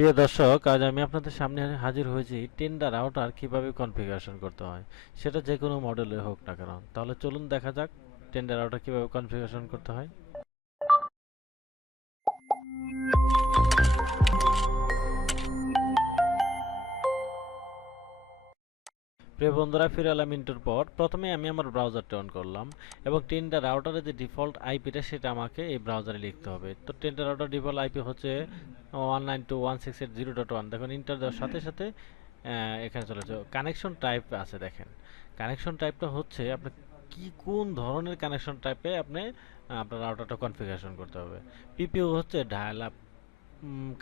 প্রিয় দর্শক, আজ আমি আপনাদের সামনে হাজির হয়েছি টেন্ডা রাউটার কিভাবে কনফিগারেশন করতে হয়, সেটা যে কোনো মডেলের হোক না কেন। তাহলে চলুন দেখা যাক টেন্ডা রাউটার কিভাবে কনফিগারেশন করতে হয়। প্রিয় বন্ধুরা, ফিরে এলাম ইন্টার পর। প্রথমে আমি আমার ব্রাউজারটা অন করলাম এবং টেন্ডা রাউটারের যে ডিফল্ট আইপিটা সেটা আমাকে এই ব্রাউজারে লিখতে হবে। তো টেন্ডা রাউটার ডিফল্ট আইপি হচ্ছে 192.168.0.1। দেখুন, ইন্টার দেওয়ার সাথে সাথে এখানে চলে যাও। কানেকশন টাইপ আছে, দেখেন কানেকশন টাইপটা হচ্ছে আপনি কোন ধরনের কানেকশন টাইপে আপনি আপনার রাউটারটা কনফিগারেশন করতে হবে। পিপিও হচ্ছে ডায়াল আপ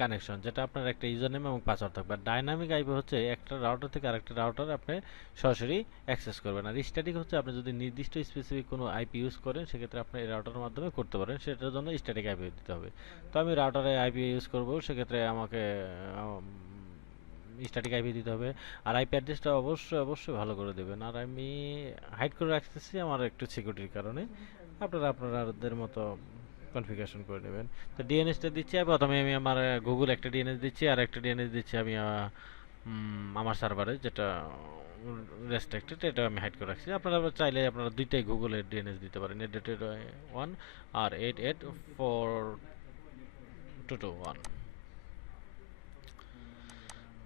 কানেকশন, যেটা আপনার একটা ইউজার নেম এবং পাসওয়ার্ড থাকবে। আর ডাইনামিক আইপি হচ্ছে একটা রাউটার থেকে আরেকটা রাউটার আপনি সরাসরি অ্যাক্সেস করবেন। আর স্ট্যাটিক হচ্ছে আপনি যদি নির্দিষ্ট স্পেসিফিক কোনো আইপি ইউজ করেন, সেক্ষেত্রে আপনি এই রাউটারের মাধ্যমে করতে পারেন, সেটার জন্য স্ট্যাটিক আইপি দিতে হবে। তো আমি রাউটারে আইপি ইউজ করব, সেক্ষেত্রে আমাকে স্ট্যাটিক আইপি দিতে হবে। আর আইপি অ্যাড্রেসটা অবশ্যই অবশ্যই ভালো করে দেবেন। আর আমি হাইড করে রাখতেছি আমার একটু সিকিউরিটির কারণে, আপনারা আপনাদের মতো কনফিগারেশন করে নেবেন। তো ডিএনএসটা দিচ্ছি, প্রথমে আমি আমার গুগল একটা ডিএনএস দিচ্ছি, আর একটা ডিএনএস দিচ্ছি আমি আমার সার্ভারে, যেটা রেস্ট্রিক্টেড, এটা আমি হাইড করে রাখছি। আপনারা চাইলে আপনারা দুইটাই গুগলের ডিএনএস দিতে পারেন, 8.1 আর 8.8.4.2.2.1।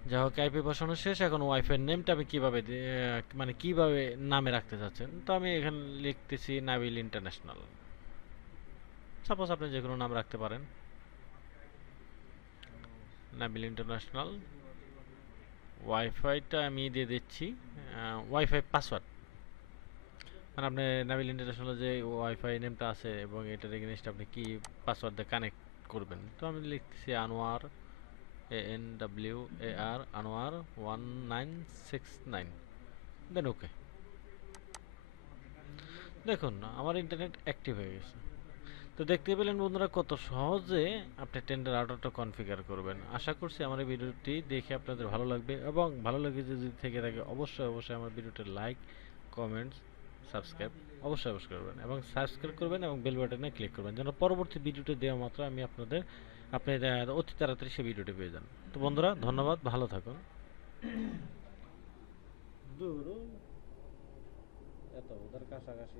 যাই হোক, আইপি বসানো শেষ। এখন ওয়াইফাই নেমটা আমি কিভাবে মানে কিভাবে নামে রাখতে চাচ্ছেন, তো আমি এখানে লিখতেছি নাবিল ইন্টারন্যাশনাল। সাপোজ আপনি যে কোনো নাম রাখতে পারেন, নাবিল ইন্টারন্যাশনাল। ওয়াইফাইটা আমি দিয়ে দিচ্ছি ওয়াইফাই পাসওয়ার্ড, মানে আপনি নাবিল ইন্টারন্যাশনাল যে ওয়াইফাই নেমটা আছে এবং এটার এগেইনস্ট আপনি কি পাসওয়ার্ড দিয়ে কানেক্ট করবেন। তো আমি লিখতেছি আনোয়ার, ANWAR আনোয়ার 1969, দেন ওকে। দেখুন আমার ইন্টারনেট অ্যাক্টিভ হয়ে গেছে। তো দেখতে পেলেন বন্ধুরা, কত সহজে আপনি টেন্ডার আউটারটা কনফিগার করবেন। আশা করছি আমার এই ভিডিওটি দেখে আপনাদের ভালো লাগবে, এবং ভালো লাগে যদি থেকে থাকে অবশ্যই অবশ্যই আমার ভিডিওটি লাইক, কমেন্টস, সাবস্ক্রাইব অবশ্যই অবশ্যই করবেন, এবং সাবস্ক্রাইব করবেন এবং বেল বাটনে ক্লিক করবেন, যেন পরবর্তী ভিডিওটি দেওয়া মাত্র আমি আপনি অতি তাড়াতাড়ি সেই ভিডিওটি পেয়ে যান। তো বন্ধুরা, ধন্যবাদ, ভালো থাকুন। দূর এত ওদের কাছাকাছি